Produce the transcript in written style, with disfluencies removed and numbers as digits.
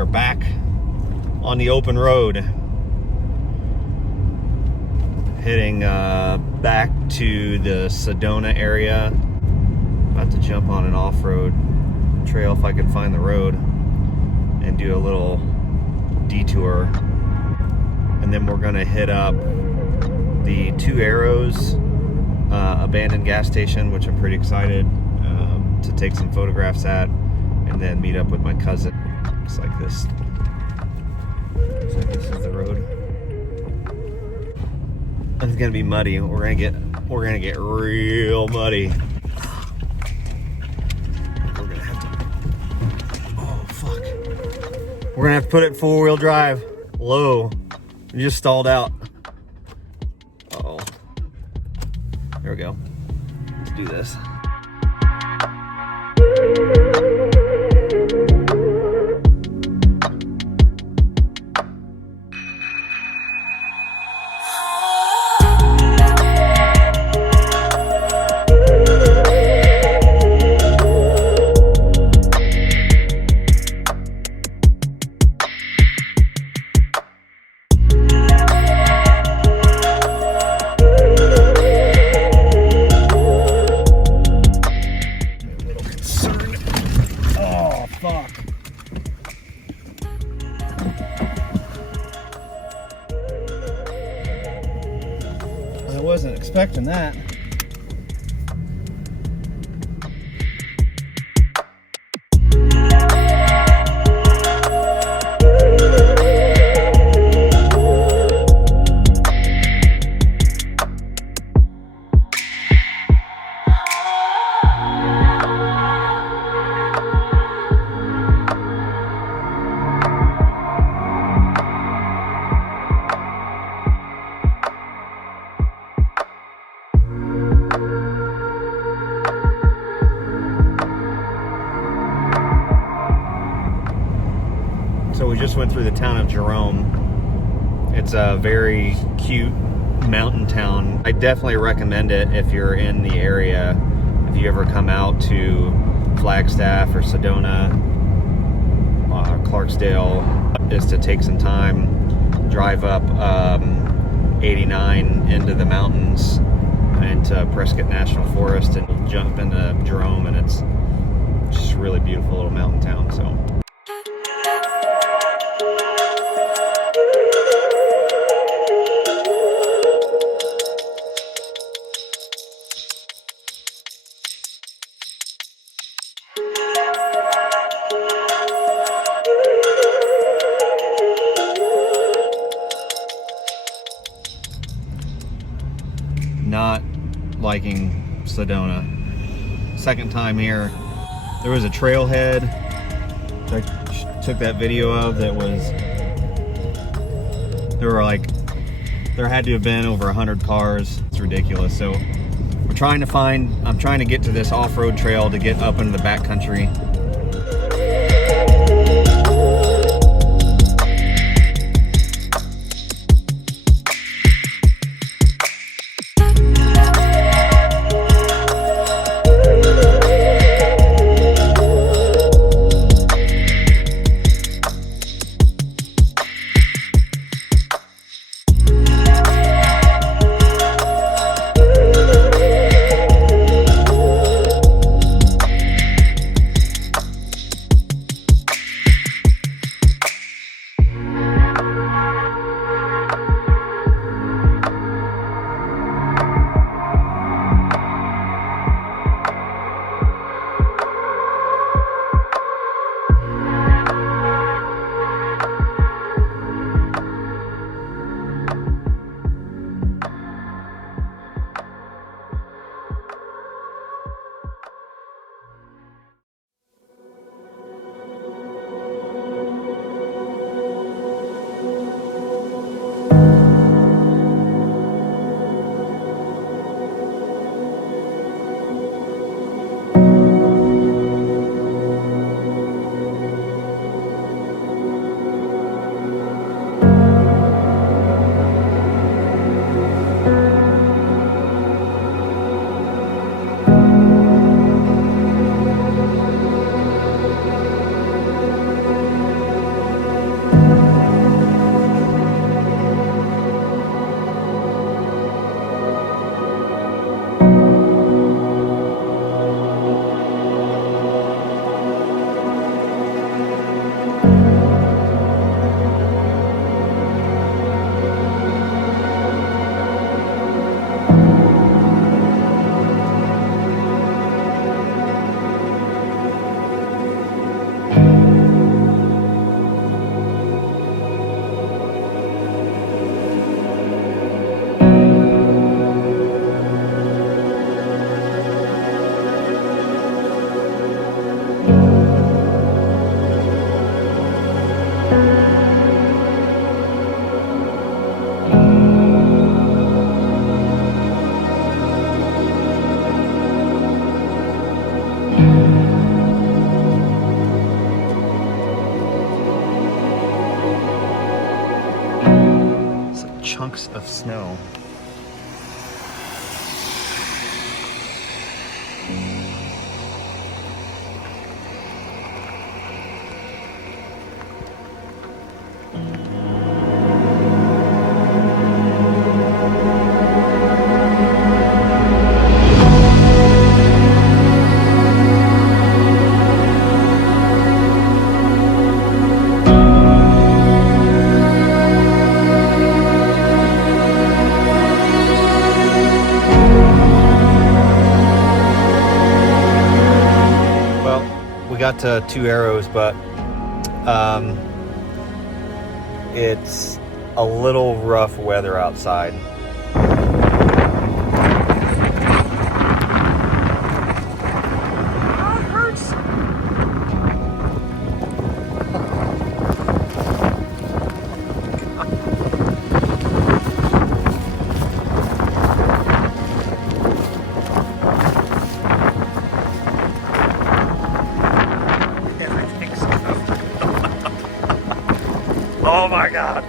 are back on the open road, heading back to the Sedona area. About to jump on an off-road trail if I can find the road and do a little detour, and then we're gonna hit up the Two Arrows abandoned gas station, which I'm pretty excited to take some photographs at, and then meet up with my cousin. Looks like this. Looks like this is the road. It's gonna be muddy. We're gonna get real muddy. We're gonna have to. Oh fuck! We're gonna have to put it in 4-wheel drive, low. We just stalled out. Uh-oh. There we go. Let's do this. I wasn't expecting that. So we just went through the town of Jerome. It's a very cute mountain town. I definitely recommend it if you're in the area. If you ever come out to Flagstaff or Sedona, Clarksdale, is to take some time, drive up 89 into the mountains, into Prescott National Forest, and jump into Jerome, and it's just a really beautiful little mountain town. So. Not liking Sedona. Second time here. There was a trailhead I took that video of that was, there had to have been over 100 cars. It's ridiculous. So I'm trying to get to this off-road trail to get up into the backcountry. chunks of snow. Got to 2 arrows, but it's a little rough weather outside. It hurts. Oh my God.